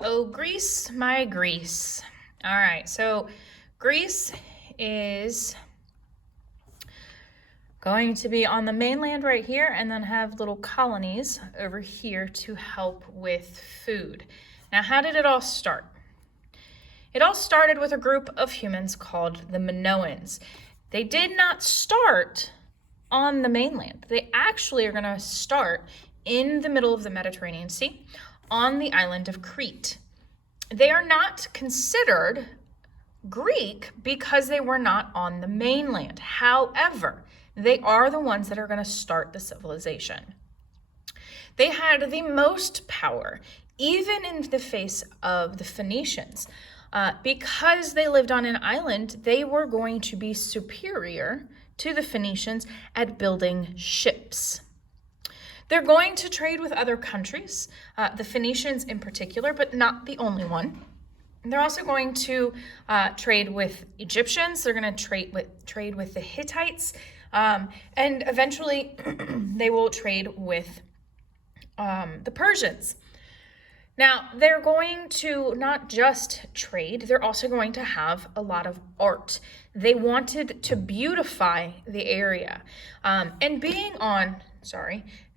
Oh, Greece, my Greece. All right, so Greece is going to be on the mainland right here and then have little colonies over here to help with food. Now, how did it all start? It all started with a group of humans called the Minoans. They did not start on the mainland. They actually are going to start in the middle of the Mediterranean Sea on the island of Crete. They are not considered Greek because they were not on the mainland. However, they are the ones that are going to start the civilization. They had the most power, even in the face of the Phoenicians. Because they lived on an island, they were going to be superior to the Phoenicians at building ships. They're going to trade with other countries, the Phoenicians in particular, but not the only one. They're also going to trade with Egyptians. They're going to trade with the Hittites, and eventually they will trade with the Persians. Now, they're going to not just trade, they're also going to have a lot of art. They wanted to beautify the area. And being on,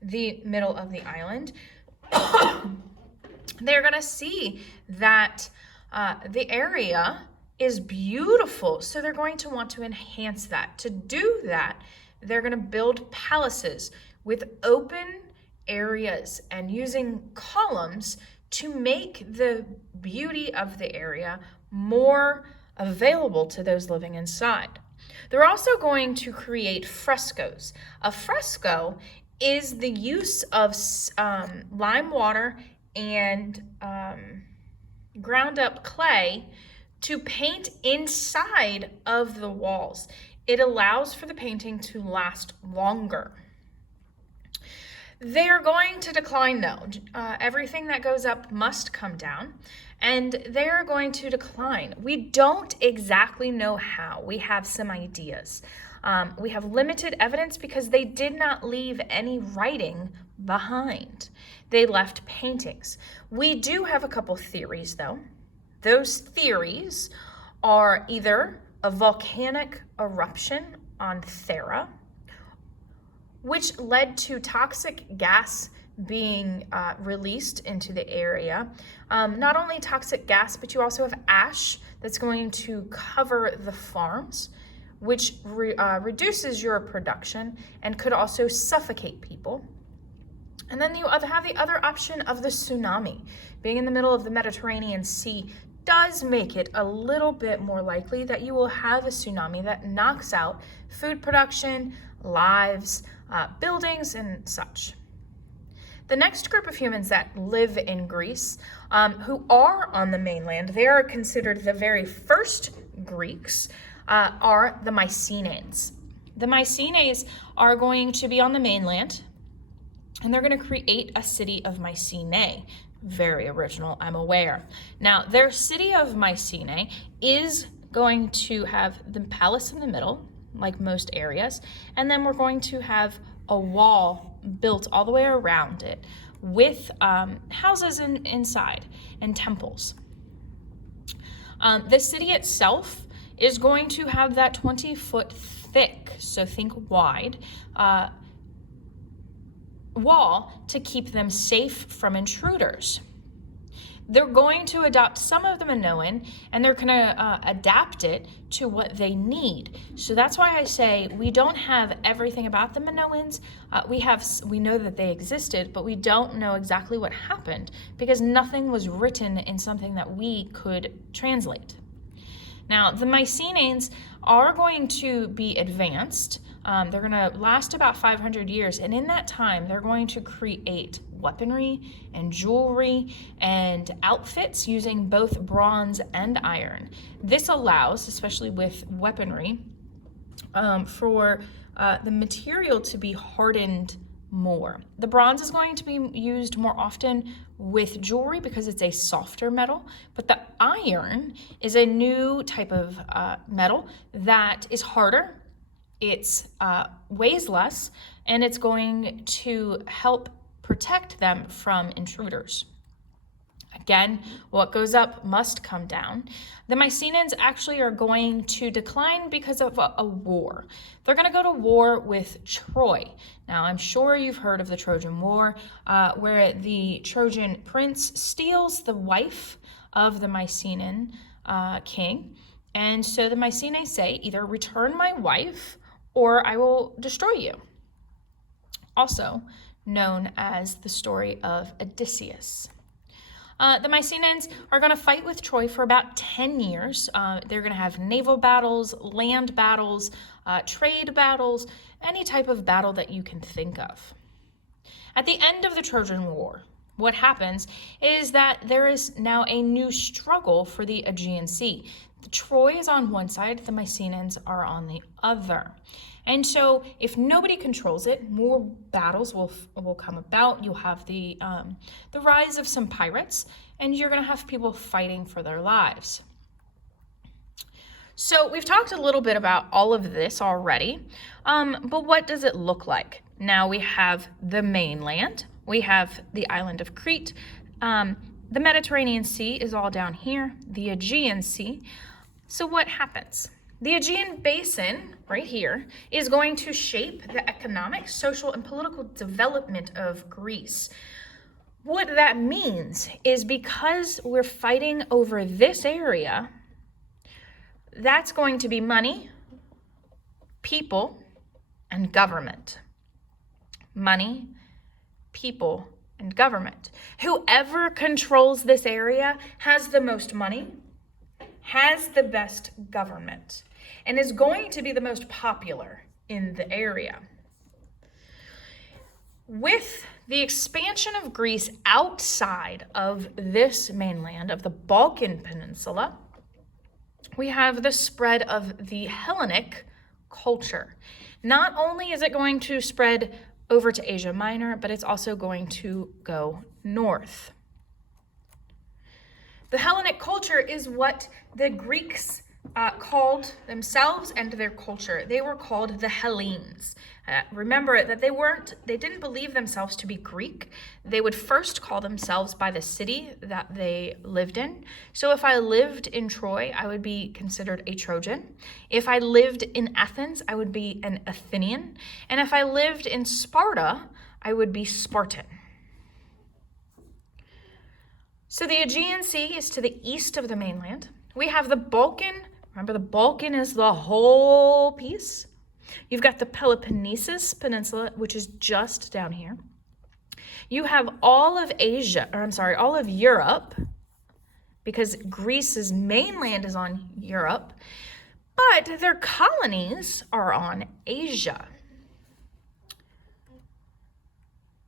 the middle of the island, they're going to see that the area is beautiful. So they're going to want to enhance that. To do that, they're going to build palaces with open areas and using columns to make the beauty of the area more available to those living inside. They're also going to create frescoes. A fresco is the use of lime water and ground up clay to paint inside of the walls. It allows for the painting to last longer. They are going to decline though. Everything that goes up must come down, and they are going to decline. We don't exactly know how. We have some ideas. We have limited evidence because they did not leave any writing behind. They left paintings. We do have a couple theories though. Those theories are either a volcanic eruption on Thera, which led to toxic gas being released into the area. Not only toxic gas, but you also have ash that's going to cover the farms, which reduces your production and could also suffocate people. And then you have the other option of the tsunami. Being in the middle of the Mediterranean Sea does make it a little bit more likely that you will have a tsunami that knocks out food production, lives, buildings, and such. The next group of humans that live in Greece, who are on the mainland, they are considered the very first Greeks, are the Mycenaeans. The Mycenaeans are going to be on the mainland, and they're going to create a city of Mycenae. Very original, I'm aware. Now, their city of Mycenae is going to have the palace in the middle, like most areas, and then we're going to have a wall built all the way around it with houses inside and temples. The city itself is going to have that 20-foot thick, so think wide, wall to keep them safe from intruders. They're going to adopt some of the Minoan, and they're going to adapt it to what they need. So that's why I say we don't have everything about the Minoans. We know that they existed, but we don't know exactly what happened because nothing was written in something that we could translate. Now, the Mycenaeans are going to be advanced. They're going to last about 500 years, and in that time, they're going to create weaponry and jewelry and outfits using both bronze and iron. This allows, especially with weaponry, for the material to be hardened more. The bronze is going to be used more often with jewelry because it's a softer metal, but the iron is a new type of metal that is harder. It's weighs less, and it's going to help protect them from intruders. Again, what goes up must come down. The Mycenaeans actually are going to decline because of a war. They're going to go to war with Troy. Now, I'm sure you've heard of the Trojan War, where the Trojan prince steals the wife of the Mycenaean king. And so the Mycenae say, either return my wife or I will destroy you. Also known as the story of Odysseus. The Mycenaeans are going to fight with Troy for about 10 years. They're going to have naval battles, land battles, trade battles, any type of battle that you can think of. At the end of the Trojan War, what happens is that there is now a new struggle for the Aegean Sea. Troy is on one side, the Mycenaeans are on the other. And so if nobody controls it, more battles will come about. You'll have the rise of some pirates, and you're going to have people fighting for their lives. So we've talked a little bit about all of this already, but what does it look like? Now we have the mainland. We have the island of Crete. The Mediterranean Sea is all down here, the Aegean Sea. So what happens? The Aegean Basin, right here, is going to shape the economic, social, and political development of Greece. What that means is because we're fighting over this area, that's going to be money, people, and government. Money, people, and government. Whoever controls this area has the most money, has the best government, and is going to be the most popular in the area. With the expansion of Greece outside of this mainland, of the Balkan Peninsula, we have the spread of the Hellenic culture. Not only is it going to spread over to Asia Minor, but it's also going to go north. The Hellenic culture is what the Greeks called themselves and their culture. They were called the Hellenes. Remember that they didn't believe themselves to be Greek. They would first call themselves by the city that they lived in. So if I lived in Troy, I would be considered a Trojan. If I lived in Athens, I would be an Athenian. And if I lived in Sparta, I would be Spartan. So the Aegean Sea is to the east of the mainland. We have the Balkan. Remember, the Balkan is the whole piece. You've got the Peloponnesus Peninsula, which is just down here. You have all of all of Europe, because Greece's mainland is on Europe, but their colonies are on Asia.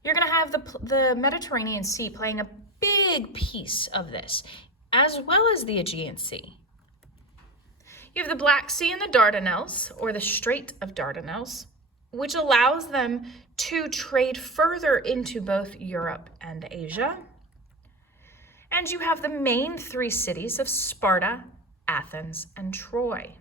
You're going to have the Mediterranean Sea playing a big piece of this, as well as the Aegean Sea. You have the Black Sea and the Dardanelles, or the Strait of Dardanelles, which allows them to trade further into both Europe and Asia. And you have the main three cities of Sparta, Athens, and Troy.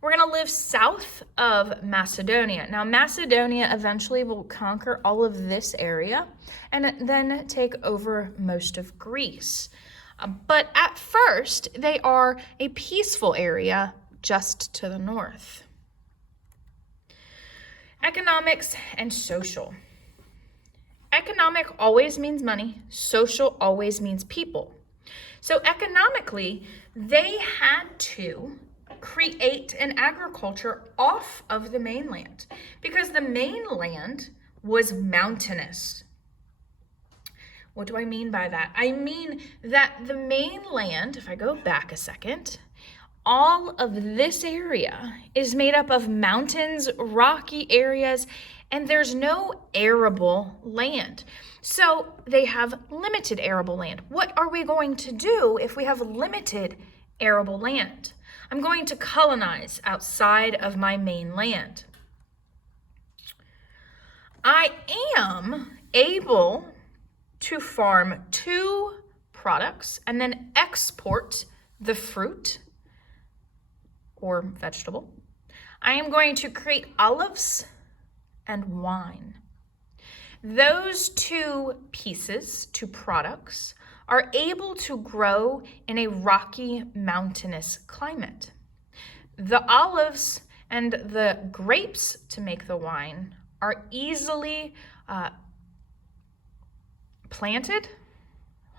We're going to live south of Macedonia. Now, Macedonia eventually will conquer all of this area and then take over most of Greece. But at first, they are a peaceful area just to the north. Economics and social. Economic always means money. Social always means people. So economically, they had to create an agriculture off of the mainland because the mainland was mountainous. What do I mean by that? I mean that the mainland, if I go back a second, all of this area is made up of mountains, rocky areas, and there's no arable land. So they have limited arable land. What are we going to do if we have limited arable land? I'm going to colonize outside of my mainland. I am able to farm 2 products and then export the fruit or vegetable. I am going to create olives and wine. Those two pieces, two products, are able to grow in a rocky, mountainous climate. The olives and the grapes to make the wine are easily planted,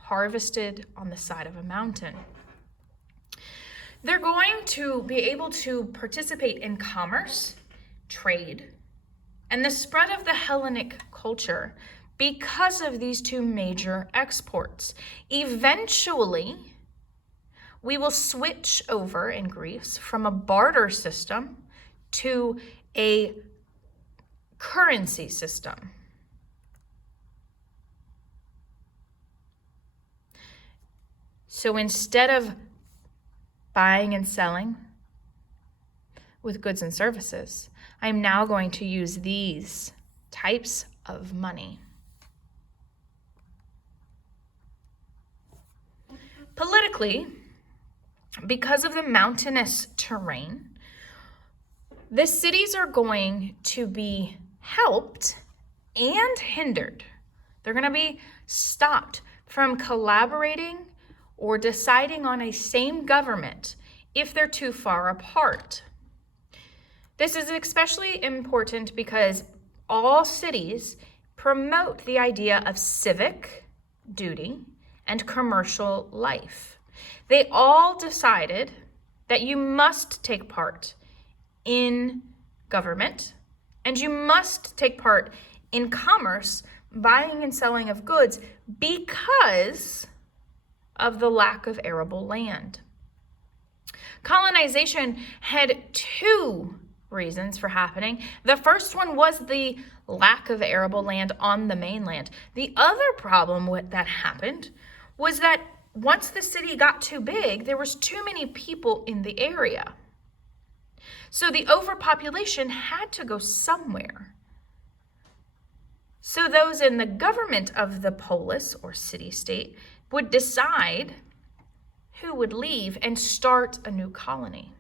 harvested on the side of a mountain. They're going to be able to participate in commerce, trade, and the spread of the Hellenic culture because of these two major exports. Eventually, we will switch over in Greece from a barter system to a currency system. So instead of buying and selling with goods and services, I'm now going to use these types of money. Politically, because of the mountainous terrain, the cities are going to be helped and hindered. They're going to be stopped from collaborating or deciding on a same government if they're too far apart. This is especially important because all cities promote the idea of civic duty and commercial life. They all decided that you must take part in government and you must take part in commerce, buying and selling of goods, because of the lack of arable land. Colonization had two reasons for happening. The first one was the lack of arable land on the mainland. The other problem that happened was that once the city got too big, there was too many people in the area. So the overpopulation had to go somewhere. So those in the government of the polis or city-state would decide who would leave and start a new colony.